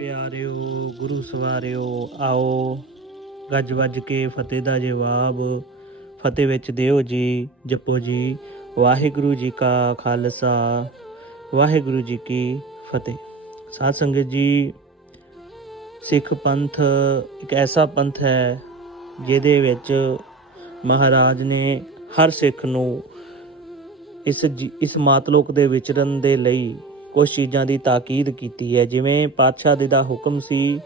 ਪਿਆਰਿਓ, ਗੁਰੂ ਸਵਾਰਿਓ, ਆਓ। ਗੱਜ ਵੱਜ ਕੇ ਫਤਿਹ ਦਾ ਜਵਾਬ। ਫਤਿਹ ਵਿੱਚ ਦਿਓ ਜੀ, ਜਪੋ ਜੀ। ਵਾਹਿਗੁਰੂ ਜੀ ਕਾ ਖਾਲਸਾ, ਵਾਹਿਗੁਰੂ ਜੀ ਕੀ ਫਤਿਹ। ਸਾਧ ਸੰਗਤ ਜੀ, ਸਿੱਖ ਪੰਥ ਇੱਕ ਐਸਾ ਪੰਥ ਹੈ ਜਿਹਦੇ ਵਿੱਚ ਮਹਾਰਾਜ ਨੇ ਹਰ ਸਿੱਖ ਨੂੰ ਇਸ ਜੀ- ਇਸ ਮਾਤਲੋਕ ਦੇ ਵਿਚਰਨ ਦੇ ਲਈ ਕੁਝ ਚੀਜ਼ਾਂ ਦੀ ਤਾਕੀਦ ਕੀਤੀ ਹੈ। ਜਿਵੇਂ ਪਾਤਸ਼ਾਹ ਦੇ ਦਾ ਹੁਕਮ ਸੀ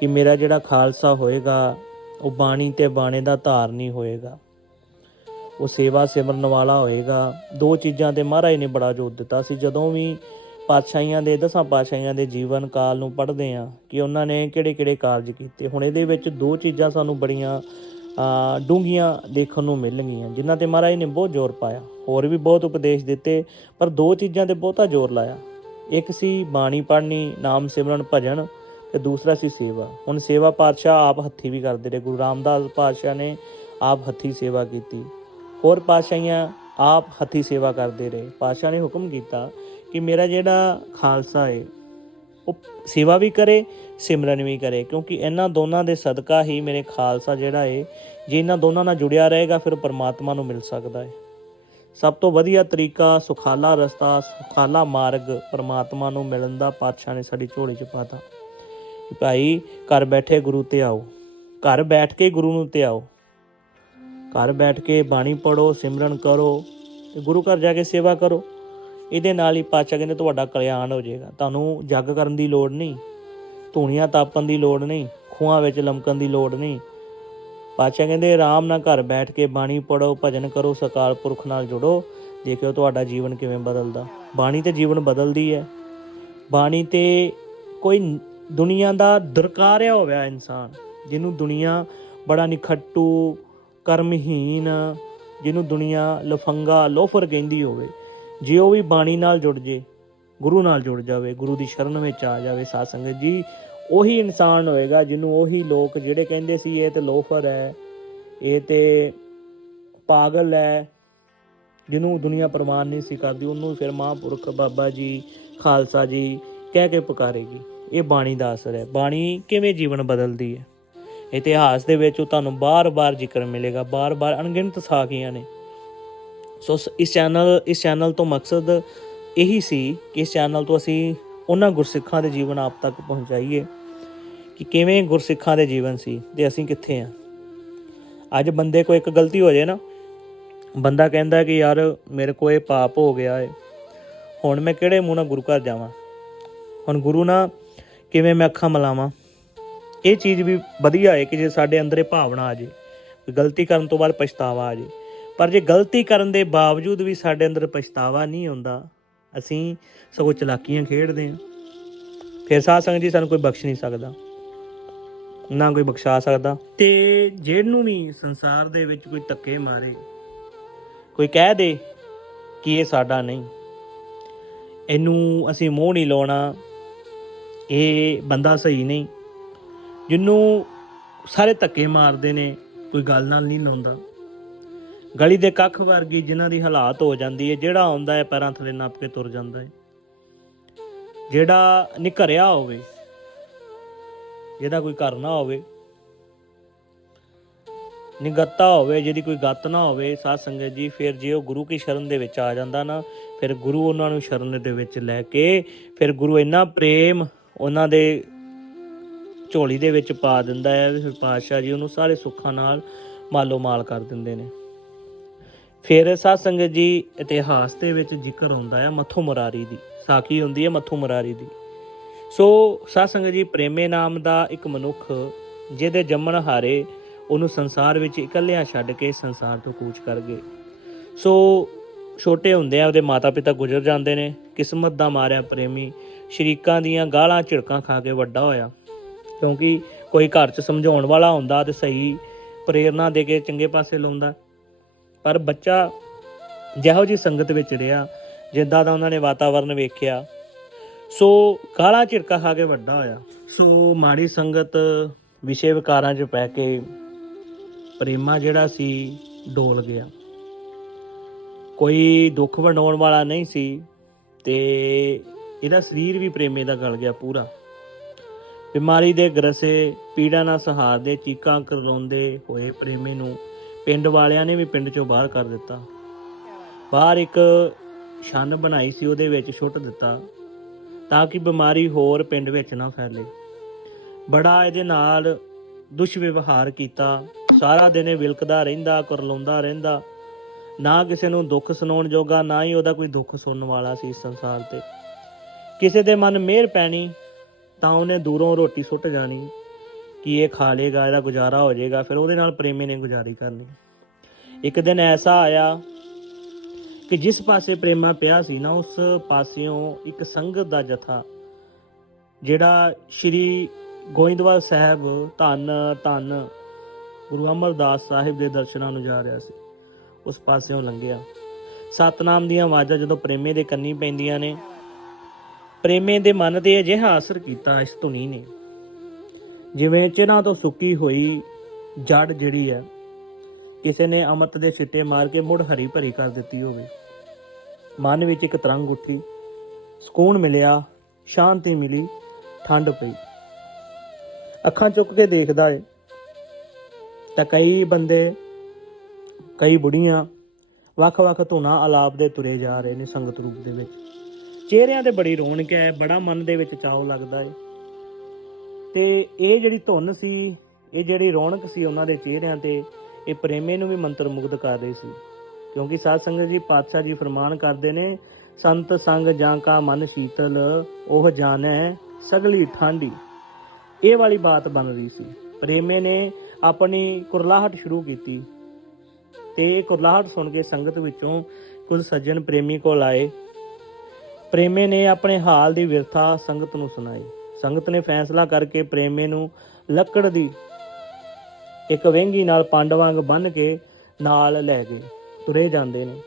ਕਿ ਮੇਰਾ ਜਿਹੜਾ ਖਾਲਸਾ ਹੋਏਗਾ, ਉਹ ਬਾਣੀ ਤੇ ਬਾਣੇ ਦਾ ਧਾਰਨੀ ਹੋਏਗਾ। ਉਹ ਸੇਵਾ ਸਿਮਰਨ ਵਾਲਾ ਹੋਏਗਾ। ਦੋ ਚੀਜ਼ਾਂ ਤੇ ਮਹਾਰਾਜ ਨੇ ਬੜਾ ਜ਼ੋਰ ਦਿੱਤਾ ਸੀ। ਜਦੋਂ ਵੀ ਪਾਤਸ਼ਾਹੀਆਂ ਦੇ, ਦਸਾਂ ਪਾਤਸ਼ਾਹੀਆਂ ਦੇ ਜੀਵਨ ਕਾਲ ਨੂੰ ਪੜ੍ਹਦੇ ਆ ਕਿ ਉਹਨਾਂ ਨੇ ਕਿਹੜੇ-ਕਿਹੜੇ ਕਾਰਜ ਕੀਤੇ, ਹੁਣ ਇਹਦੇ ਵਿੱਚ ਦੋ ਚੀਜ਼ਾਂ ਸਾਨੂੰ ਬੜੀਆਂ ਆ ਡੂੰਘੀਆਂ ਦੇਖਣ ਨੂੰ ਮਿਲਣਗੀਆਂ, ਜਿਨ੍ਹਾਂ ਤੇ ਮਹਾਰਾਜ ਨੇ ਬਹੁਤ ਜ਼ੋਰ ਪਾਇਆ। ਹੋਰ ਵੀ ਬਹੁਤ ਉਪਦੇਸ਼ ਦਿੱਤੇ, ਪਰ ਦੋ ਚੀਜ਼ਾਂ ਤੇ ਬਹੁਤਾ ਜ਼ੋਰ ਲਾਇਆ। ਇੱਕ ਸੀ ਬਾਣੀ ਪੜ੍ਹਨੀ, ਨਾਮ ਸਿਮਰਨ, ਭਜਨ ਤੇ ਦੂਸਰਾ ਸੀ ਸੇਵਾ। ਹੁਣ ਸੇਵਾ ਪਾਤਸ਼ਾਹ ਆਪ ਹੱਥੀ ਵੀ ਕਰਦੇ ਰਹੇ। ਗੁਰੂ ਰਾਮਦਾਸ ਪਾਤਸ਼ਾਹ ਨੇ ਆਪ ਹੱਥੀ ਸੇਵਾ ਕੀਤੀ। ਹੋਰ ਪਾਤਸ਼ਾਹੀਆਂ ਆਪ ਹੱਥੀ ਸੇਵਾ ਕਰਦੇ ਰਹੇ। ਪਾਤਸ਼ਾਹ ਨੇ ਹੁਕਮ ਕੀਤਾ ਕਿ ਮੇਰਾ ਜਿਹੜਾ ਖਾਲਸਾ ਹੈ ਉਹ ਸੇਵਾ ਵੀ ਕਰੇ, ਸਿਮਰਨ ਵੀ ਕਰੇ, ਕਿਉਂਕਿ ਇਹਨਾਂ ਦੋਨਾਂ ਦੇ ਸਦਕਾ ਹੀ ਮੇਰੇ ਖਾਲਸਾ ਜਿਹੜਾ ਹੈ ਜੇ ਇਹਨਾਂ ਦੋਨਾਂ ਨਾਲ ਜੁੜਿਆ ਰਹੇਗਾ, ਫਿਰ ਪਰਮਾਤਮਾ ਨੂੰ ਮਿਲ ਸਕਦਾ ਹੈ ਸਭ ਤੋਂ ਵਧੀਆ ਤਰੀਕਾ ਸੁਖਾਲਾ ਰਸਤਾ, ਸੁਖਾਲਾ ਮਾਰਗ ਪਰਮਾਤਮਾ ਨੂੰ ਮਿਲਣ ਦਾ ਪਾਤਸ਼ਾਹ ਨੇ ਸਾਡੀ ਝੋਲੀ 'ਚ ਪਾਤਾ। ਕਿ ਭਾਈ, ਘਰ ਬੈਠੇ ਗੁਰੂ ਤੇ ਆਓ। ਘਰ ਬੈਠ ਕੇ ਗੁਰੂ ਨੂੰ ਤੇ ਆਓ। ਘਰ ਬੈਠ ਕੇ ਬਾਣੀ ਪੜੋ ਸਿਮਰਨ ਕਰੋ ਤੇ ਗੁਰੂ ਘਰ ਜਾ ਕੇ ਸੇਵਾ ਕਰੋ। ਇਹਦੇ ਨਾਲ ਹੀ ਪਾਤਸ਼ਾਹ ਕਹਿੰਦੇ ਤੁਹਾਡਾ ਕਲਿਆਣ ਹੋ ਜਾਏਗਾ। ਤੁਹਾਨੂੰ ਜੱਗ ਕਰਨ ਦੀ ਲੋੜ ਨਹੀਂ, ਧੂਣੀਆਂ ਤਾਪਣ ਦੀ ਲੋੜ ਨਹੀਂ, ਖੂਹਾਂ ਵਿੱਚ ਲਮਕਣ ਦੀ ਲੋੜ ਨਹੀਂ ਪਾਤਸ਼ਾਹ ਕਹਿੰਦੇ, ਆਰਾਮ ਨਾਲ ਘਰ ਬੈਠ ਕੇ ਬਾਣੀ ਪੜੋ ਭਜਨ ਕਰੋ, ਸਕਾਲ ਪੁਰਖ ਨਾਲ ਜੁੜੋ। ਦੇਖਿਓ ਤੁਹਾਡਾ ਜੀਵਨ ਕਿਵੇਂ ਬਦਲਦਾ। ਬਾਣੀ ਤੇ ਜੀਵਨ ਬਦਲਦੀ ਹੈ। ਬਾਣੀ ਤੇ ਕੋਈ ਦੁਨੀਆ ਦਾ ਦਰਕਾਰਿਆ ਹੋਇਆ ਇਨਸਾਨ, ਜਿਹਨੂੰ ਦੁਨੀਆ ਬੜਾ ਨਿਖੱਟੂ, ਕਰਮਹੀਨ, ਜਿਹਨੂੰ ਦੁਨੀਆ ਲਫੰਗਾ, ਲੋਫਰ ਕਹਿੰਦੀ ਹੋਵੇ, ਜੇ ਉਹ ਵੀ ਬਾਣੀ ਨਾਲ ਜੁੜ ਜੇ, ਗੁਰੂ ਨਾਲ ਜੁੜ ਜਾਵੇ, ਗੁਰੂ ਦੀ ਸ਼ਰਨ ਵਿੱਚ ਆ ਜਾਵੇ, ਸਾਧ ਸੰਗਤ ਜੀ ਉਹੀ ਇਨਸਾਨ ਹੋਏਗਾ ਜਿਹਨੂੰ ਉਹੀ ਲੋਕ ਜਿਹੜੇ ਕਹਿੰਦੇ ਸੀ ਇਹ ਤੇ ਲੋਫਰ ਹੈ, ਇਹ ਤੇ ਪਾਗਲ ਹੈ, ਜਿਹਨੂੰ ਦੁਨੀਆ ਪ੍ਰਮਾਨ ਨਹੀਂ ਸੀ ਕਰਦੀ, ਉਹਨੂੰ ਫਿਰ ਮਹਾਂਪੁਰਖ ਬਾਬਾ ਜੀ, ਖਾਲਸਾ ਜੀ ਕਹਿ ਕੇ ਪੁਕਾਰੇਗੀ। ਇਹ ਬਾਣੀ ਦਾ ਅਸਰ ਹੈ। ਬਾਣੀ ਕਿਵੇਂ ਜੀਵਨ ਬਦਲਦੀ ਹੈ? ਇਤਿਹਾਸ ਦੇ ਵਿੱਚ ਉਹ ਤੁਹਾਨੂੰ ਬਾਰ-ਬਾਰ ਜ਼ਿਕਰ ਮਿਲੇਗਾ, ਬਾਰ-ਬਾਰ ਅਣਗਿਣਤ ਸਾਖੀਆਂ ਨੇ। ਸੋ ਸ- ਇਸ ਚੈਨਲ ਇਸ ਚੈਨਲ ਤੋਂ ਮਕਸਦ ਇਹੀ ਸੀ ਕਿ ਇਸ ਚੈਨਲ ਤੋਂ ਅਸੀਂ ਉਹਨਾਂ ਗੁਰਸਿੱਖਾਂ ਦੇ ਜੀਵਨ ਆਪ ਤੱਕ ਪਹੁੰਚਾਈਏ ਕਿ ਕਿਵੇਂ ਗੁਰਸਿੱਖਾਂ ਦੇ ਜੀਵਨ ਸੀ ਤੇ ਅਸੀਂ ਕਿੱਥੇ ਆ। ਅੱਜ ਬੰਦੇ ਕੋ ਇੱਕ ਗਲਤੀ ਹੋ ਜਾਏ ਨਾ, ਬੰਦਾ ਕਹਿੰਦਾ ਕਿ ਯਾਰ ਮੇਰੇ ਕੋ ਇਹ ਪਾਪ ਹੋ ਗਿਆ ਏ, ਹੁਣ ਮੈਂ ਕਿਹੜੇ ਮੂੰਹ ਨਾਲ ਗੁਰੂ ਘਰ ਜਾਵਾਂ? ਹੁਣ ਗੁਰੂ ਨਾਲ ਕਿਵੇਂ ਮੈਂ ਅੱਖਾਂ ਮਲਾਵਾਂ? ਇਹ ਚੀਜ਼ ਵੀ ਵਧੀਆ ਹੈ ਕਿ ਜੇ ਸਾਡੇ ਅੰਦਰ ਇਹ ਭਾਵਨਾ ਆ ਜੇ ਗਲਤੀ ਕਰਨ ਤੋਂ ਬਾਅਦ ਪਛਤਾਵਾ ਆ ਜੇ। ਪਰ ਜੇ ਗਲਤੀ ਕਰਨ ਦੇ ਬਾਵਜੂਦ ਵੀ ਸਾਡੇ ਅੰਦਰ ਪਛਤਾਵਾ ਨਹੀਂ ਹੁੰਦਾ ਅਸੀਂ ਸਗੋਂ ਚਲਾਕੀਆਂ ਖੇਡਦੇ ਹਾਂ। ਫਿਰ ਸਾਧ ਸੰਗਤ ਜੀ ਸਾਨੂੰ ਕੋਈ ਬਖਸ਼ ਨਹੀਂ ਸਕਦਾ ਨਾ ਕੋਈ ਬਖਸ਼ਾ ਸਕਦਾ। ਤੇ ਜਿਹਨੂੰ ਵੀ ਸੰਸਾਰ ਦੇ ਵਿੱਚ ਕੋਈ ਧੱਕੇ ਮਾਰੇ ਕੋਈ ਕਹਿ ਦੇ ਕਿ ਇਹ ਸਾਡਾ ਨਹੀਂ। ਇਹਨੂੰ ਅਸੀਂ ਮੋਹ ਨਹੀਂ ਲਾਉਣਾ ਇਹ ਬੰਦਾ ਸਹੀ ਨਹੀਂ। ਜਿਹਨੂੰ ਸਾਰੇ ਧੱਕੇ ਮਾਰਦੇ ਨੇ ਕੋਈ ਗੱਲ ਨਾਲ ਨਹੀਂ ਲਾਉਂਦਾ। ਗਲੀ ਦੇ ਕੱਖ ਵਰਗੀ ਜਿਨ੍ਹਾਂ ਦੀ ਹਾਲਾਤ ਹੋ ਜਾਂਦੀ ਹੈ, ਜਿਹੜਾ ਆਉਂਦਾ ਹੈ, ਪੈਰਾਂ ਥੱਲੇ ਨੱਪ ਕੇ ਤੁਰ ਜਾਂਦਾ ਹੈ। ਜਿਹੜਾ ਨਿਕਰਿਆ ਹੋਵੇ, ਜਿਹਦਾ ਕੋਈ ਘਰ ਨਾ ਹੋਵੇ, ਨਿਗੱਤਾ ਹੋਵੇ, ਜਿਹਦੀ ਕੋਈ ਗੱਤ ਨਾ ਹੋਵੇ ਸਾਧ ਸੰਗਤ ਜੀ, ਫਿਰ ਜੇ ਉਹ ਗੁਰੂ ਕੀ ਸ਼ਰਨ ਦੇ ਵਿੱਚ ਆ ਜਾਂਦਾ ਨਾ, ਫਿਰ ਗੁਰੂ ਉਹਨਾਂ ਨੂੰ ਸ਼ਰਨ ਦੇ ਵਿੱਚ ਲੈ ਕੇ, ਫਿਰ ਗੁਰੂ ਇੰਨਾ ਪ੍ਰੇਮ ਉਹਨਾਂ ਦੇ ਝੋਲੀ ਦੇ ਵਿੱਚ ਪਾ ਦਿੰਦਾ ਹੈ, ਫਿਰ ਪਾਤਸ਼ਾਹ ਜੀ ਉਹਨੂੰ ਸਾਰੇ ਸੁੱਖਾਂ ਨਾਲ ਮਾਲੋ ਮਾਲ ਕਰ ਦਿੰਦੇ ਨੇ। ਫਿਰ ਸਾਧ ਸੰਗਤ ਜੀ ਇਤਿਹਾਸ ਦੇ ਵਿੱਚ ਜ਼ਿਕਰ ਹੁੰਦਾ ਹੈ ਮੱਥੋ ਮੁਰਾਰੀ ਦੀ, ਸਾਖੀ ਹੁੰਦੀ ਹੈ ਮੱਥੋ ਮੁਰਾਰੀ ਦੀ। ਸੋ ਸਾਧ ਸੰਗਤ ਜੀ ਪ੍ਰੇਮੇ ਨਾਮ ਦਾ ਇੱਕ ਮਨੁੱਖ ਜਿਹਦੇ ਜੰਮਣ ਹਾਰੇ ਉਹਨੂੰ ਸੰਸਾਰ ਵਿੱਚ ਇਕੱਲਿਆਂ ਛੱਡ ਕੇ ਸੰਸਾਰ ਤੋਂ ਕੂਚ ਕਰ ਗਏ। ਸੋ ਛੋਟੇ ਹੁੰਦੇ ਆ ਉਹਦੇ ਮਾਤਾ-ਪਿਤਾ ਗੁਜ਼ਰ ਜਾਂਦੇ ਨੇ, ਕਿਸਮਤ ਦਾ ਮਾਰਿਆ ਪ੍ਰੇਮੀ, ਸ਼ਰੀਕਾਂ ਦੀਆਂ ਗਾਲਾਂ ਝਿੜਕਾਂ ਖਾ ਕੇ ਵੱਡਾ ਹੋਇਆ। ਕਿਉਂਕਿ ਕੋਈ ਘਰ 'ਚ ਸਮਝਾਉਣ ਵਾਲਾ ਹੁੰਦਾ ਤੇ ਸਹੀ ਪ੍ਰੇਰਣਾ ਦੇ ਕੇ ਚੰਗੇ ਪਾਸੇ ਲਾਉਂਦਾ। ਪਰ ਬੱਚਾ ਜਿਹੋ ਜੀ ਸੰਗਤ ਵਿੱਚ ਰਿਹਾ, ਜਿੱਦਾਂ ਦਾ ਉਹਨਾਂ ਨੇ ਵਾਤਾਵਰਨ ਵੇਖਿਆ। ਸੋ ਕਾਲਾ ਝਿੜਕਾ ਖਾ ਕੇ ਵੱਡਾ ਹੋਇਆ। ਸੋ ਮਾੜੀ ਸੰਗਤ ਵਿਸ਼ੇ ਵਿਕਾਰਾਂ 'ਚ ਪੈ ਕੇ ਪ੍ਰੇਮਾ ਜਿਹੜਾ ਸੀ, ਡੋਲ ਗਿਆ। ਕੋਈ ਦੁੱਖ ਵੰਡਾਉਣ ਵਾਲਾ ਨਹੀਂ ਸੀ ਤੇ ਇਹਦਾ ਸਰੀਰ ਵੀ ਪ੍ਰੇਮੇ ਦਾ ਗਲ ਗਿਆ ਪੂਰਾ। ਬਿਮਾਰੀ ਦੇ ਗਰਸੇ, ਪੀੜਾ ਨਾਲ ਸਹਾਰਦੇ ਚੀਕਾਂ ਕਰਲਾਉਂਦੇ ਹੋਏ ਪ੍ਰੇਮੇ ਨੂੰ ਪਿੰਡ ਵਾਲਿਆਂ ਨੇ ਵੀ ਪਿੰਡ ਚੋਂ ਬਾਹਰ ਕਰ ਦਿੱਤਾ। ਬਾਹਰ ਇੱਕ ਛੰਨ ਬਣਾਈ ਸੀ, ਉਹਦੇ ਵਿੱਚ ਸੁੱਟ ਦਿੱਤਾ ਤਾਂ ਕਿ ਬਿਮਾਰੀ ਹੋਰ ਪਿੰਡ ਵਿੱਚ ਨਾ ਫੈਲੇ। ਬੜਾ ਇਹਦੇ ਨਾਲ ਦੁਸ਼ਵਿਵਹਾਰ ਕੀਤਾ। ਸਾਰਾ ਦਿਨ ਇਹ ਵਿਲਕਦਾ ਰਹਿੰਦਾ, ਕਰਲਾਉਂਦਾ ਰਹਿੰਦਾ। ਨਾ ਕਿਸੇ ਨੂੰ ਦੁੱਖ ਸੁਣਾਉਣ ਜੋਗਾ, ਨਾ ਹੀ ਉਹਦਾ ਕੋਈ ਦੁੱਖ ਸੁਣਨ ਵਾਲਾ ਸੀ ਇਸ ਸੰਸਾਰ ਤੇ। ਕਿਸੇ ਦੇ ਮਨ ਮਿਹਰ ਪੈਣੀ ਤਾਂ ਉਹਨੇ ਦੂਰੋਂ ਰੋਟੀ ਸੁੱਟ ਜਾਣੀ। ਕਿ ਇਹ ਖਾ ਲੇਗਾ, ਇਹਦਾ ਗੁਜ਼ਾਰਾ ਹੋ ਜਾਏਗਾ, ਫਿਰ ਉਹਦੇ ਨਾਲ ਪ੍ਰੇਮੀ ਨੇ ਗੁਜ਼ਾਰੀ ਕਰਨੀ। ਇੱਕ ਦਿਨ ਐਸਾ ਆਇਆ ਕਿ ਜਿਸ ਪਾਸੇ ਪ੍ਰੇਮਾ ਪਿਆ ਸੀ ਨਾ, ਉਸ ਪਾਸਿਓਂ ਇੱਕ ਸੰਗਤ ਦਾ ਜਥਾ, ਜਿਹੜਾ ਸ਼੍ਰੀ ਗੋਇੰਦਵਾਲ ਸਾਹਿਬ ਧੰਨ ਧੰਨ ਗੁਰੂ ਅਮਰਦਾਸ ਸਾਹਿਬ ਦੇ ਦਰਸ਼ਨਾਂ ਨੂੰ ਜਾ ਰਿਹਾ ਸੀ, ਉਸ ਪਾਸਿਓਂ ਲੰਘਿਆ। ਸਤਨਾਮ ਦੀਆਂ ਆਵਾਜ਼ਾਂ ਜਦੋਂ ਪ੍ਰੇਮੇ ਦੇ ਕੰਨੀ ਪੈਂਦੀਆਂ ਨੇ, ਪ੍ਰੇਮੇ ਦੇ ਮਨ ਤੇ ਅਜਿਹਾ ਅਸਰ ਕੀਤਾ ਇਸ ਧੁਨੀ ਨੇ। ਜਿਵੇਂ ਚਿਹਨਾਂ ਤੋਂ ਸੁੱਕੀ ਹੋਈ ਜੜ ਜਿਹੜੀ ਹੈ, ਕਿਸੇ ਨੇ ਅਮਤ ਦੇ ਛਿੱਟੇ ਮਾਰ ਕੇ ਮੁੜ ਹਰੀ ਭਰੀ ਕਰ ਦਿੱਤੀ ਹੋਵੇ। ਮਨ ਵਿੱਚ ਇੱਕ ਤਰੰਗ ਉੱਠੀ। ਸਕੂਨ ਮਿਲਿਆ, ਸ਼ਾਂਤੀ ਮਿਲੀ ਠੰਡ ਪਈ। ਅੱਖਾਂ ਚੁੱਕ ਕੇ ਦੇਖਦਾ ਏ। ਤਾਂ ਕਈ ਬੰਦੇ, ਕਈ ਬੁੜੀਆਂ ਵੱਖ-ਵੱਖ ਧੁਨਾ ਆਲਾਪ ਦੇ ਤੁਰੇ ਜਾ ਰਹੇ ਨੇ ਸੰਗਤ ਰੂਪ ਦੇ ਵਿੱਚ। ਚਿਹਰਿਆਂ ਤੇ ਬੜੀ ਰੌਣਕ ਹੈ, ਬੜਾ ਮਨ ਦੇ ਵਿੱਚ ਚਾਉ ਲੱਗਦਾ ਏ। ਤੇ ਇਹ ਜਿਹੜੀ ਧੁਨ ਸੀ, ਇਹ ਜਿਹੜੀ ਰੌਣਕ ਸੀ ਉਹਨਾਂ ਦੇ ਚਿਹਰਿਆਂ ਤੇ, ਇਹ ਪ੍ਰੇਮੇ ਨੂੰ ਵੀ ਮੰਤਰ ਮੁਗਧ ਕਰ ਰਹੀ ਸੀ। ਕਿਉਂਕਿ ਸਾਧ ਸੰਗਤ ਜੀ, ਪਾਤਸ਼ਾਹ ਜੀ ਫਰਮਾਨ ਕਰਦੇ ਨੇ, ਸੰਤ ਸੰਗ ਜਾਂ ਕਾ ਮਨ ਸ਼ੀਤਲ, ਉਹ ਜਾਣੈ ਸਗਲੀ ਠਾਂਡੀ। ਇਹ ਵਾਲੀ ਬਾਤ ਬਣ ਰਹੀ ਸੀ। ਪ੍ਰੇਮੇ ਨੇ ਆਪਣੀ ਕੁਰਲਾਹਟ ਸ਼ੁਰੂ ਕੀਤੀ। ਤੇ ਇਹ ਕੁਰਲਾਹਟ ਸੁਣ ਕੇ ਸੰਗਤ ਵਿੱਚੋਂ ਕੁਝ ਸੱਜਣ ਪ੍ਰੇਮੀ ਕੋਲ ਆਏ। ਪ੍ਰੇਮੇ ਨੇ ਆਪਣੇ ਹਾਲ ਦੀ ਵਿਰਥਾ ਸੰਗਤ ਨੂੰ ਸੁਣਾਈ। ਸੰਗਤ ਨੇ ਫੈਸਲਾ ਕਰਕੇ ਪ੍ਰੇਮੇ ਨੂੰ ਲੱਕੜ ਦੀ ਇੱਕ ਵਹਿੰਗੀ ਨਾਲ ਪੰਡ ਬੰਨ ਕੇ ਨਾਲ ਲੈ ਗਏ, ਤੁਰੇ ਜਾਂਦੇ ਨੇ।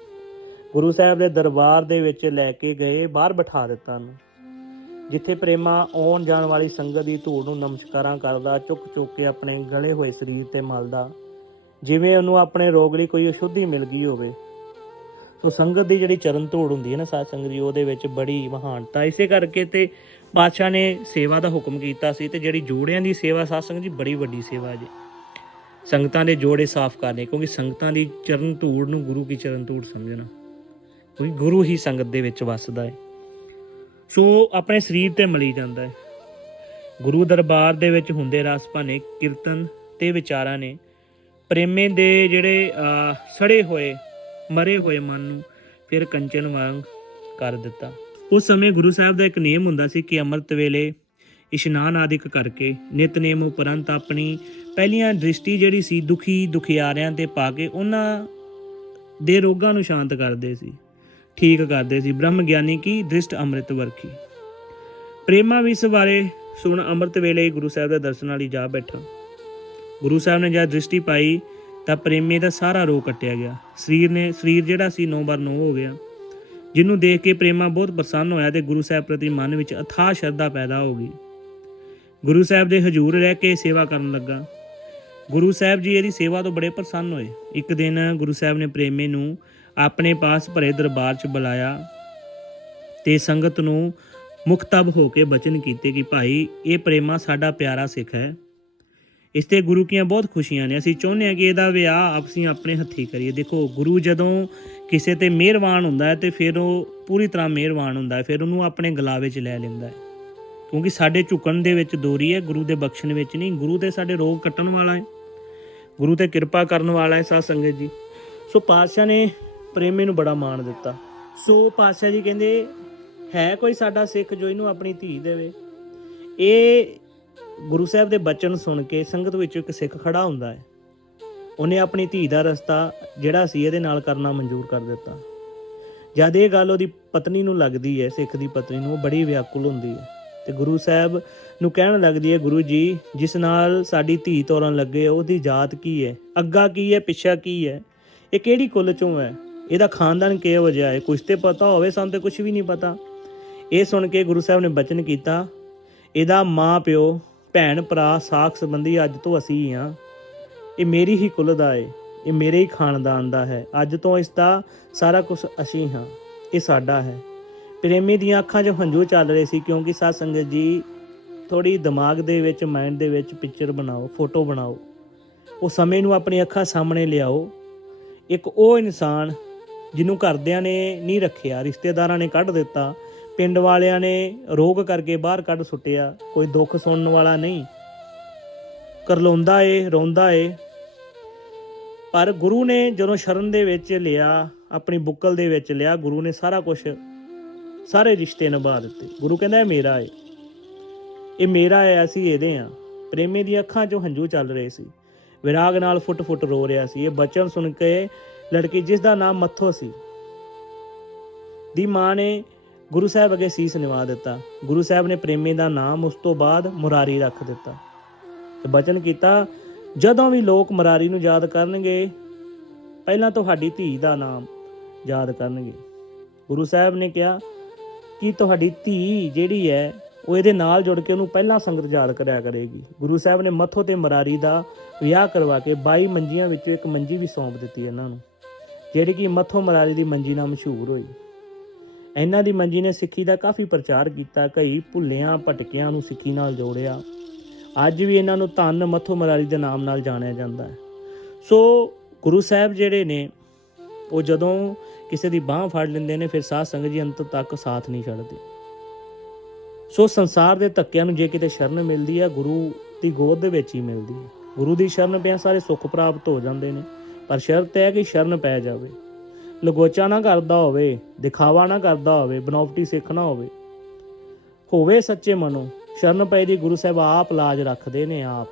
ਗੁਰੂ ਸਾਹਿਬ ਦੇ ਦਰਬਾਰ ਦੇ ਵਿੱਚ ਲੈ ਕੇ ਗਏ, ਬਾਹਰ ਬਿਠਾ ਦਿੱਤਾ ਉਹਨੂੰ। ਜਿੱਥੇ ਪ੍ਰੇਮਾ ਆਉਣ ਜਾਣ ਵਾਲੀ ਸੰਗਤ ਦੀ ਧੂੜ ਨੂੰ ਨਮਸਕਾਰਾਂ ਕਰਦਾ, ਚੁੱਕ ਚੁੱਕ ਕੇ ਆਪਣੇ ਗਲੇ ਹੋਏ ਸਰੀਰ ਤੇ ਮਲਦਾ। ਜਿਵੇਂ ਉਹਨੂੰ ਆਪਣੇ ਰੋਗ ਲਈ ਕੋਈ ਅਸ਼ੁੱਧੀ ਮਿਲ ਗਈ ਹੋਵੇ। ਸੋ ਸੰਗਤ ਦੀ ਜਿਹੜੀ ਚਰਨ ਧੂੜ ਹੁੰਦੀ ਹੈ ਨਾ ਸਾਧ ਸੰਗਤ ਦੀ, ਉਹਦੇ ਵਿੱਚ ਬੜੀ ਮਹਾਨਤਾ। ਇਸੇ ਕਰਕੇ ਤੇ ਪਾਤਸ਼ਾਹ ਨੇ ਸੇਵਾ ਦਾ ਹੁਕਮ ਕੀਤਾ ਸੀ ਤੇ ਜਿਹੜੀ ਜੋੜਿਆਂ ਦੀ ਸੇਵਾ, ਸਾਧ ਜੀ, ਬੜੀ ਵੱਡੀ ਸੇਵਾ ਜੀ। ਸੰਗਤਾਂ ਦੇ ਜੋੜੇ ਸਾਫ਼ ਕਰਨੇ, ਕਿਉਂਕਿ ਸੰਗਤਾਂ ਦੀ ਚਰਨ ਧੂੜ ਨੂੰ ਗੁਰੂ ਕੀ ਚਰਨ ਧੂੜ ਸਮਝਣਾ। ਕਿਉਂਕਿ ਗੁਰੂ ਹੀ ਸੰਗਤ ਦੇ ਵਿੱਚ ਵੱਸਦਾ ਹੈ ਸੋ ਆਪਣੇ ਸਰੀਰ ਤੇ ਮਲੀ ਜਾਂਦਾ ਹੈ ਗੁਰੂ ਦਰਬਾਰ ਦੇ ਵਿੱਚ ਹੁੰਦੇ ਰਸ ਭਾਨੇ ਕੀਰਤਨ ਤੇ ਵਿਚਾਰਾਂ ਨੇ ਪ੍ਰੇਮੇ ਦੇ ਜਿਹੜੇ ਸੜੇ ਹੋਏ, ਮਰੇ ਹੋਏ ਮਨ ਨੂੰ ਫਿਰ ਕੰਚਨ ਵਾਂਗ ਕਰ ਦਿੱਤਾ। ਉਸ ਸਮੇਂ ਗੁਰੂ ਸਾਹਿਬ ਦਾ ਇੱਕ ਨਿਯਮ ਹੁੰਦਾ ਸੀ ਕਿ ਅੰਮ੍ਰਿਤ ਵੇਲੇ ਇਸ਼ਨਾਨ ਆਦਿਕ ਕਰਕੇ ਨਿਤਨੇਮ ਉਪਰੰਤ ਆਪਣੀ ਪਹਿਲੀਆਂ ਦ੍ਰਿਸ਼ਟੀ ਜਿਹੜੀ ਸੀ ਦੁਖੀ ਦੁਖਿਆਰਿਆਂ ਤੇ ਪਾ ਕੇ ਉਹਨਾਂ ਦੇ ਰੋਗਾਂ ਨੂੰ ਸ਼ਾਂਤ ਕਰਦੇ ਸੀ, ਠੀਕ ਕਰਦੇ ਸੀ। ਬ੍ਰਹਮ ਗਿਆਨੀ ਕੀ? ਦ੍ਰਿਸ਼ਟ ਅੰਮ੍ਰਿਤ ਵਰਖੀ। ਪ੍ਰੇਮਾ ਵੀ ਇਸ ਬਾਰੇ ਸੁਣ ਅੰਮ੍ਰਿਤ ਵੇਲੇ ਗੁਰੂ ਸਾਹਿਬ ਦੇ ਦਰਸ਼ਨ ਲਈ ਜਾ ਬੈਠਾ। ਗੁਰੂ ਸਾਹਿਬ ਨੇ ਜਦ ਦ੍ਰਿਸ਼ਟੀ ਪਾਈ ਤਾਂ ਪ੍ਰੇਮੇ ਦਾ ਸਾਰਾ ਰੋਗ ਕੱਟਿਆ ਗਿਆ। ਸਰੀਰ ਨੇ, ਸਰੀਰ ਜਿਹੜਾ ਸੀ 9 ਬਾਰ 9 ਹੋ ਗਿਆ। ਜਿਹਨੂੰ ਦੇਖ ਕੇ ਪ੍ਰੇਮਾ ਬਹੁਤ ਪ੍ਰਸੰਨ ਹੋਇਆ ਤੇ ਗੁਰੂ ਸਾਹਿਬ ਪ੍ਰਤੀ ਮਨ ਵਿੱਚ ਅਥਾਹ ਸ਼ਰਧਾ ਪੈਦਾ ਹੋ ਗਈ। ਗੁਰੂ ਸਾਹਿਬ ਦੇ ਹਜ਼ੂਰ ਰਹਿ ਕੇ ਸੇਵਾ ਕਰਨ ਲੱਗਾ। ਗੁਰੂ ਸਾਹਿਬ ਜੀ ਇਹਦੀ ਸੇਵਾ ਤੋਂ ਬੜੇ ਪ੍ਰਸੰਨ ਹੋਏ। ਇੱਕ ਦਿਨ ਗੁਰੂ ਸਾਹਿਬ ਨੇ ਪ੍ਰੇਮੇ ਨੂੰ ਆਪਣੇ ਪਾਸ ਭਰੇ ਦਰਬਾਰ 'ਚ ਬੁਲਾਇਆ ਤੇ ਸੰਗਤ ਨੂੰ ਮੁਖਤਬ ਹੋ ਕੇ ਬਚਨ ਕੀਤੇ ਕਿ ਭਾਈ, ਇਹ ਪ੍ਰੇਮਾ ਸਾਡਾ ਪਿਆਰਾ ਸਿੱਖ ਹੈ। ਇਸ ਤੇ ਗੁਰੂ ਕੀਆਂ ਬਹੁਤ ਖੁਸ਼ੀਆਂ ਨੇ। ਅਸੀਂ ਚਾਹੁੰਦੇ ਹਾਂ ਕਿ ਇਹਦਾ ਵਿਆਹ ਆਪਸੀ ਆਪਣੇ ਹੱਥੀਂ ਕਰੀਏ। ਦੇਖੋ, ਗੁਰੂ ਜਦੋਂ ਕਿਸੇ ਤੇ ਮਿਹਰਬਾਨ ਹੁੰਦਾ ਹੈ ਤੇ ਫਿਰ ਉਹ ਪੂਰੀ ਤਰ੍ਹਾਂ ਮਿਹਰਬਾਨ ਹੁੰਦਾ ਹੈ, ਫਿਰ ਉਹਨੂੰ ਆਪਣੇ ਗਲਾਵੇ 'ਚ ਲੈ ਲੈਂਦਾ ਹੈ। ਕਿਉਂਕਿ ਸਾਡੇ ਝੁਕਣ ਦੇ ਵਿੱਚ ਦੋਰੀ ਹੈ, ਗੁਰੂ ਦੇ ਬਖਸ਼ਣ ਵਿੱਚ ਨਹੀਂ, ਗੁਰੂ ਤੇ ਸਾਡੇ ਰੋਗ ਕੱਟਣ ਵਾਲਾ ਹੈ। ਗੁਰੂ ਤੇ ਕਿਰਪਾ ਕਰਨ ਵਾਲਾ ਹੈ ਸਾਧ ਸੰਗਤ ਜੀ। ਸੋ ਪਾਤਸ਼ਾਹ ਨੇ ਪ੍ਰੇਮੇ ਨੂੰ ਬੜਾ ਮਾਣ ਦਿੱਤਾ। ਸੋ ਪਾਤਸ਼ਾਹ ਜੀ ਕਹਿੰਦੇ, ਹੈ ਕੋਈ ਸਾਡਾ ਸਿੱਖ ਜੋ ਇਹਨੂੰ ਆਪਣੀ ਧੀ ਦੇਵੇ? ਇਹ ਗੁਰੂ ਸਾਹਿਬ ਦੇ ਬਚਨ ਸੁਣ ਕੇ ਸੰਗਤ ਵਿੱਚ ਇੱਕ ਸਿੱਖ ਖੜਾ ਹੁੰਦਾ ਹੈ। ਉਹਨੇ ਆਪਣੀ ਧੀ ਦਾ ਰਸਤਾ ਜਿਹੜਾ ਸੀ ਇਹਦੇ ਨਾਲ ਕਰਨਾ ਮਨਜ਼ੂਰ ਕਰ ਦਿੱਤਾ। ਜਦ ਇਹ ਗੱਲ ਉਹਦੀ ਪਤਨੀ ਨੂੰ ਲੱਗਦੀ ਹੈ, ਸਿੱਖ ਦੀ ਪਤਨੀ ਨੂੰ, ਉਹ ਬੜੀ ਵਿਆਕੁਲ ਹੁੰਦੀ ਹੈ। ਤੇ ਗੁਰੂ ਸਾਹਿਬ ਨੂੰ ਕਹਿਣ ਲੱਗਦੀ ਹੈ, ਗੁਰੂ ਜੀ, ਜਿਸ ਨਾਲ ਸਾਡੀ ਧੀ ਤੋਰਨ ਲੱਗੇ, ਉਹਦੀ ਜਾਤ ਕੀ ਹੈ? ਅੱਗਾ ਕੀ ਹੈ? ਪਿੱਛਾ ਕੀ ਹੈ? ਇਹ ਕਿਹੜੀ ਕੁੱਲ ਚੋਂ ਹੈ? ਇਹਦਾ ਖਾਨਦਾਨ ਕਿਹੋ ਜਿਹਾ ਹੈ? ਕੁਝ ਤੇ ਪਤਾ ਹੋਵੇ, ਸਾਨੂੰ ਤੇ ਕੁਝ ਵੀ ਨਹੀਂ ਪਤਾ। ਇਹ ਸੁਣ ਕੇ ਗੁਰੂ ਸਾਹਿਬ ਨੇ ਬਚਨ ਕੀਤਾ, ਇਹਦਾ ਮਾਂ ਪਿਓ ਭੈਣ ਭਰਾ ਸਾਖ ਸੰਬੰਧੀ ਅੱਜ ਤੋਂ ਅਸੀਂ ਹਾਂ। ਇਹ ਮੇਰੀ ਹੀ ਕੁੱਲ ਦਾ ਹੈ ਇਹ ਮੇਰੇ ਹੀ ਖਾਨਦਾਨ ਦਾ ਹੈ। ਅੱਜ ਤੋਂ ਇਸ ਦਾ ਸਾਰਾ ਕੁਝ ਅਸੀਂ ਹਾਂ, ਇਹ ਸਾਡਾ ਹੈ। ਪ੍ਰੇਮੀ ਦੀਆਂ ਅੱਖਾਂ 'ਚ ਹੰਝੂ ਚੱਲ ਰਹੇ ਸੀ ਕਿਉਂਕਿ ਸਾਧ ਸੰਗਤ ਜੀ ਥੋੜੀ ਦਿਮਾਗ ਦੇ ਵਿੱਚ ਮਾਈਂਡ ਦੇ ਵਿੱਚ ਪਿਕਚਰ ਬਣਾਓ ਫੋਟੋ ਬਣਾਓ। ਉਹ ਸਮੇਂ ਨੂੰ ਆਪਣੀ ਅੱਖਾਂ ਸਾਹਮਣੇ ਲਿਆਓ। ਇੱਕ ਉਹ ਇਨਸਾਨ ਜਿਹਨੂੰ ਘਰਦਿਆਂ ਨੇ ਨਹੀਂ ਰੱਖਿਆ, ਰਿਸ਼ਤੇਦਾਰਾਂ ਨੇ ਕੱਢ ਦਿੱਤਾ, ਪਿੰਡ ਵਾਲਿਆਂ ਨੇ ਰੋਗ ਕਰਕੇ ਬਾਹਰ ਕੱਢ ਸੁੱਟਿਆ, ਕੋਈ ਦੁੱਖ ਸੁਣਨ ਵਾਲਾ ਨਹੀਂ। ਕਰਲਾਉਂਦਾ ਏ, ਰੋਂਦਾ ਏ ਪਰ ਗੁਰੂ ਨੇ ਜਦੋਂ ਸ਼ਰਨ ਦੇ ਵਿੱਚ ਲਿਆ, ਆਪਣੀ ਬੁੱਕਲ ਦੇ ਵਿੱਚ ਲਿਆ, ਗੁਰੂ ਨੇ ਸਾਰਾ ਕੁਝ ਸਾਰੇ ਰਿਸ਼ਤੇ ਨਿਭਾ ਦਿੱਤੇ। ਗੁਰੂ ਕਹਿੰਦਾ, ਇਹ ਮੇਰਾ ਹੈ ਇਹ ਮੇਰਾ ਹੈ ਅਸੀਂ ਇਹਦੇ ਆ। ਪ੍ਰੇਮੀ ਦੀਆਂ ਅੱਖਾਂ 'ਚੋਂ ਹੰਝੂ ਚੱਲ ਰਹੇ ਸੀ। ਵਿਰਾਗ ਨਾਲ ਫੁੱਟ-ਫੁੱਟ ਰੋ ਰਿਹਾ ਸੀ। ਇਹ ਬਚਨ ਸੁਣ ਕੇ ਲੜਕੀ, ਜਿਸ ਦਾ ਨਾਮ ਮੱਥੋ ਸੀ, ਦੀ ਮਾਂ ਨੇ ਗੁਰੂ ਸਾਹਿਬ ਅੱਗੇ ਸੀਸ ਨਿਵਾ ਦਿੱਤਾ। ਗੁਰੂ ਸਾਹਿਬ ਨੇ ਪ੍ਰੇਮੀ ਦਾ ਨਾਮ ਉਸ ਤੋਂ ਬਾਅਦ ਮੁਰਾਰੀ ਰੱਖ ਦਿੱਤਾ। ਤੇ ਬਚਨ ਕੀਤਾ ਜਦੋਂ ਵੀ ਲੋਕ ਮੁਰਾਰੀ ਨੂੰ ਯਾਦ ਕਰਨਗੇ, ਪਹਿਲਾਂ ਤੁਹਾਡੀ ਧੀ ਦਾ ਨਾਮ ਯਾਦ ਕਰਨਗੇ। ਗੁਰੂ ਸਾਹਿਬ ਨੇ ਕਿਹਾ ਕਿ ਤੁਹਾਡੀ ਧੀ ਜਿਹੜੀ ਹੈ, ਉਹ ਇਹਦੇ ਨਾਲ ਜੁੜ ਕੇ ਉਹਨੂੰ ਪਹਿਲਾਂ ਸੰਗਤ ਯਾਦ ਕਰਿਆ ਕਰੇਗੀ। ਗੁਰੂ ਸਾਹਿਬ ਨੇ ਮੱਥੋ ਤੇ ਮਰਾਰੀ ਦਾ ਵਿਆਹ ਕਰਵਾ ਕੇ 22 ਮੰਜੀਆਂ ਵਿੱਚੋਂ ਇੱਕ ਮੰਜੀ ਵੀ ਸੌਂਪ ਦਿੱਤੀ ਇਹਨਾਂ ਨੂੰ, ਜਿਹੜੀ ਕਿ ਮੱਥੋ ਮਰਾਰੀ ਦੀ ਮੰਜੀ ਨਾਲ ਮਸ਼ਹੂਰ ਹੋਈ। ਇਹਨਾਂ ਦੀ ਮੰਜੀ ਨੇ ਸਿੱਖੀ ਦਾ ਕਾਫੀ ਪ੍ਰਚਾਰ ਕੀਤਾ, ਕਈ ਭੁੱਲਿਆਂ, ਭਟਕਿਆਂ ਨੂੰ ਸਿੱਖੀ ਨਾਲ ਜੋੜਿਆ। ਅੱਜ ਵੀ ਇਹਨਾਂ ਨੂੰ ਧੰਨ ਮੱਥੋ ਮਰਾਰੀ ਦੇ ਨਾਮ ਨਾਲ ਜਾਣਿਆ ਜਾਂਦਾ ਹੈ। ਸੋ ਗੁਰੂ ਸਾਹਿਬ ਜਿਹੜੇ ਨੇ, ਉਹ ਜਦੋਂ ਕਿਸੇ ਦੀ ਬਾਹ ਫੜ ਲੈਂਦੇ ਨੇ, ਫਿਰ ਸਾਧ ਸੰਗਤ ਜੀ ਅੰਤ ਤੱਕ ਸਾਥ ਨਹੀਂ ਛੱਡਦੇ। ਸੋ ਸੰਸਾਰ ਦੇ ਧੱਕਿਆਂ ਨੂੰ ਜੇ ਕਿਤੇ ਸ਼ਰਨ ਮਿਲਦੀ ਹੈ ਗੁਰੂ ਦੀ ਗੋਦ ਦੇ ਵਿੱਚ ਹੀ ਮਿਲਦੀ ਹੈ ਗੁਰੂ ਦੀ ਸ਼ਰਨ ਪਿਆ, ਸਾਰੇ ਸੁੱਖ ਪ੍ਰਾਪਤ ਹੋ ਜਾਂਦੇ ਨੇ। ਪਰ ਸ਼ਰਤ ਹੈ ਕਿ ਸ਼ਰਨ ਪੈ ਜਾਵੇ। ਲਗੋਚਾ ਨਾ ਕਰਦਾ ਹੋਵੇ, ਦਿਖਾਵਾ ਨਾ ਕਰਦਾ ਹੋਵੇ ਬਨੌਫਟੀ ਸਿੱਖ ਨਾ ਹੋਵੇ। ਹੋਵੇ ਸੱਚੇ ਮਨੋਂ ਸ਼ਰਨ ਪਏ ਦੀ ਗੁਰੂ ਸਾਹਿਬ ਆਪ ਲਾਜ ਰੱਖਦੇ ਨੇ ਆਪ।